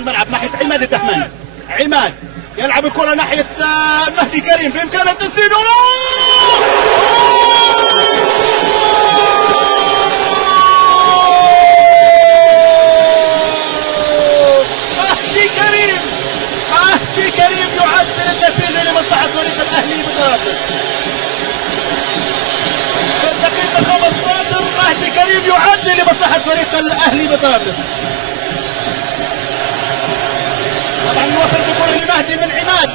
الملعب ناحية عماد الدحماني. عماد يلعب الكرة ناحية المهدي كريم، بإمكانه التسديد. مهدي كريم يعدل النتيجة لمصلحة فريق الأهلي بطرابلس. في الدقيقة 15 مهدي كريم يعدل لمصلحة فريق الأهلي بطرابلس. طبعا وصل بكرة لمهدي من عماد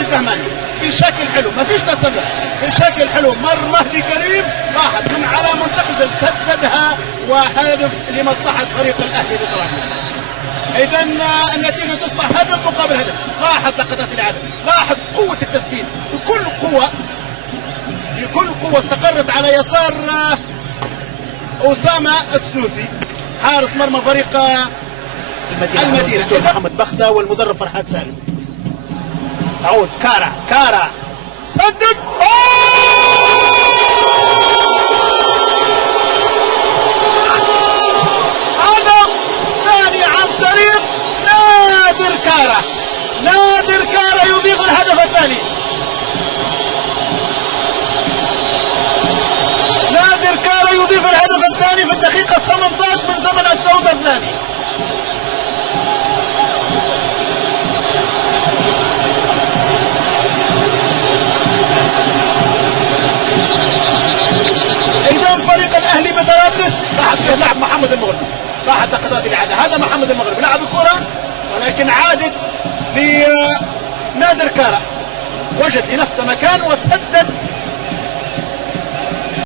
الدحماني في شكل حلو، ما فيش تسلل، في شكل حلو. مر مهدي كريم، راحت من على منتقد سددها، وهدف لمصلحة فريق الأهلي بطرابلس. إذا النتيجة تصبح هدف مقابل هدف. لاحظ لقطات العادة، لاحظ قوة التسديد بكل قوة استقرت على يسار أسامة السنوسي حارس مرمى فريق المدينة. محمد بختة والمدرب فرحات سالم. تعود كارا سدد. هدف ثاني عن طريق نادر كارا يضيف الهدف الثاني. نادر كارا يضيف الهدف الثاني في الدقيقة 18 من زمن الشوط الثاني. فريق الاهلي بطرابلس راح يلعب محمد المغربي، راحت لقطات العاده. هذا محمد المغربي لعب الكره ولكن عادت لنادر كارا، وجد لنفسه مكان وسدد